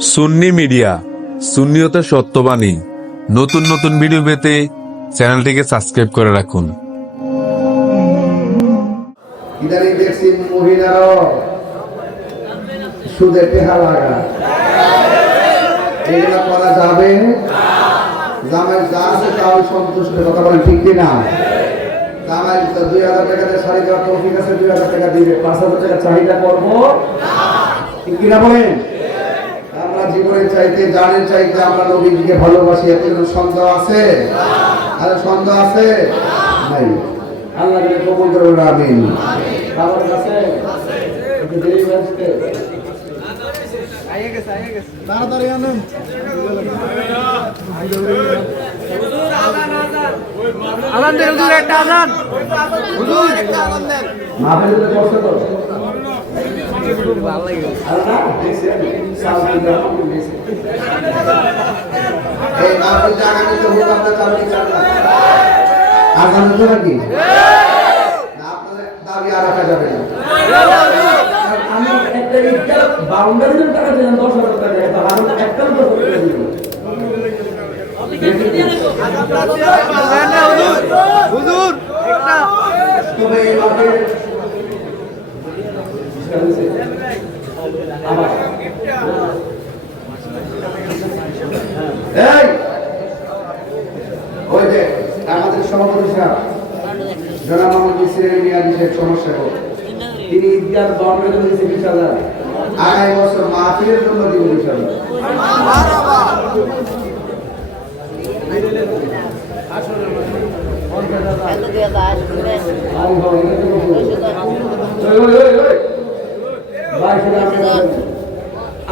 সুন্নি media, সুন্নিয়তের সত্যবাণী। নতুন নতুন video পেতে চ্যানেলটিকে সাবস্ক্রাইব করে রাখুন। ইদানিং দেখছি মহিলারাও সুদে টেহা লাগা, এগুলা করা যাবে? জামাই যা আছে তাও সন্তুষ্ট, কথা বলেন ঠিক কিনা? জামাই 2000 টাকাতে শাড়ি দেওয়ার তৌফিক আছে, 2000 টাকা দিবে, 5000 টাকা চাহিদা করবো, ঠিক কিনা বলেন? আমরা জীবনের চাইতে, জানের চাইতে আমরা নবীজিকে ভালোবাসি, এত সন্দেহ আছে? আর সন্দেহ আছে নাই? আল্লাহ কে কবুল করুন, আমিন। আমার কাছে একটু দেরি হচ্ছে, তাড়াতাড়ি আনুন। আজান দেন হুজুর, একটা আজান হুজুর, একটা আজান দেন। মাহফিলে তো বসে তো ভালো লাগে। আল্লাহ দিছে সাউন্ড দাও দিছে। এই মাহফিল জায়গা নিতে হোক আপনার চালু চালা আজান তো নাকি না, আপনাদের দাবি আর রাখা যাবে না। আমি একটা ইটার বাউন্ডারির টাকা দিলাম 10,000 টাকা, এটা আর একটা তো করে দিলাম। হুজুর একটা তবে এই মাহফিল ওই যে আমাদের সভাপতি সাহেব জনাব মোহাম্মদ ইসরাইল মিয়াদি শেখ সমস্যা করে, তিনি ঈদগাহ বর্ণনা দিয়েছে 20,000, আগামী বছর মাহফিলের জন্য দিব 20,000।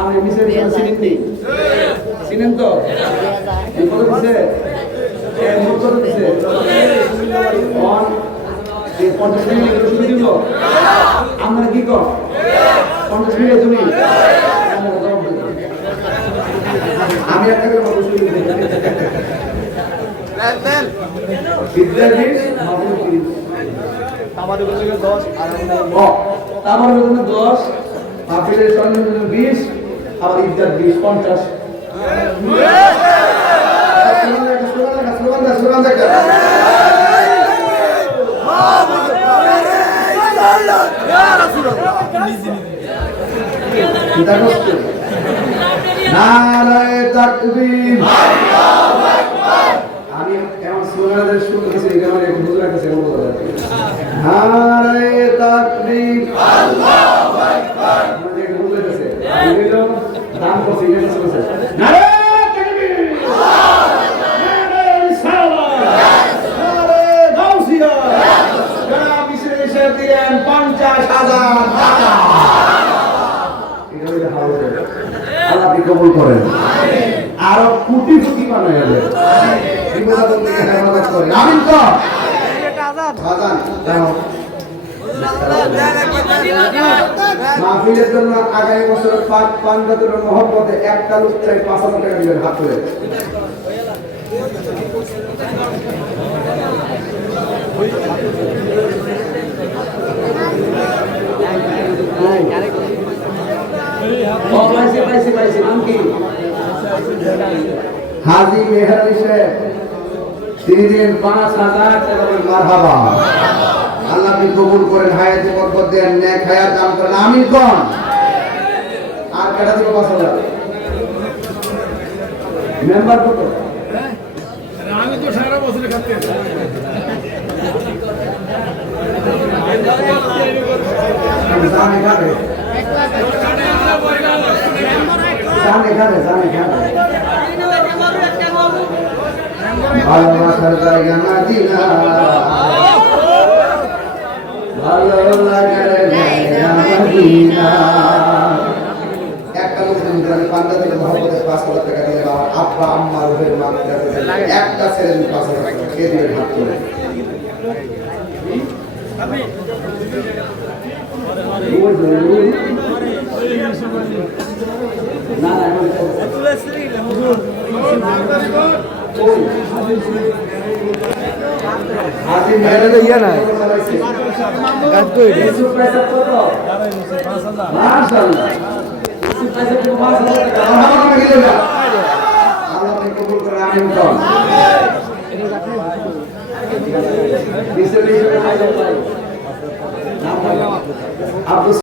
আমি মিশে চিনেন তো আমরা কি কর 50 মিনিট তুমি আমি আপনাকে আমাদের 10 মাহফিলের জন্য 20, আবার ঈদগাহ 20, 50। নারায়ে তাকবীর, আমি এমন স্লোগানের শুনতেছি, এখানে হুজুর কাছে বলবো, নারায়ে তাকবীর, আল্লাহু আকবার, আমাদের হুজুর কাছে বলিলো দান করছি, এটা শুনছে, নারায়ে তাকবীর, নারায়ে রিসালাত, নারায়ে গাউসিয়া, জনাব মিশরে এসে দিলেন 50,000 টাকা। এটা হলো হাউসে, আল্লাহ কবুল করেন, আরো কোটি কোটি বানায় দেন, বিপদ থেকে হেফাজত করেন, আমিন তো। আজান দাও। মাহফিলের জন্য আগামী বছর পাক পান্ডাতের মহব্বতে একটা লোক চাই 5,000 টাকা দিবেন, হাত করে। পাইছি নাম কি? হাজী মেহরানি শেখ, তিনি দিলেন 5,000 টাকা। মারহাবা, আল্লাহ আপনি কবুল করেন, হায়াতে বরকত দেন, নেক হায়াত দান করেন, আমিন কোন। আর কাটা দিব 5,000। মেম্বার কত? আমি তো সারা বছর খাচ্ছি। জানে খাবে, ভালোবাসার জায়গা মদিনা, ভালো লাগার জায়গা মদিনা। একটা লোক পান্ডা থেকে মহব্বতের 5,000 টাকা দিলে, বাবা আব্বা আম্মা রুহের মাগফিরাত একটা ছেলে 5,000 টাকা কে দিবেন, হাত তুলে। না ইয়া নাই কাজ করে মাশাআল্লাহ। না আল্লাহ আপনি কবুল করে আমিন বল বিশেষ হিসেবে নাম বলো আব্দুল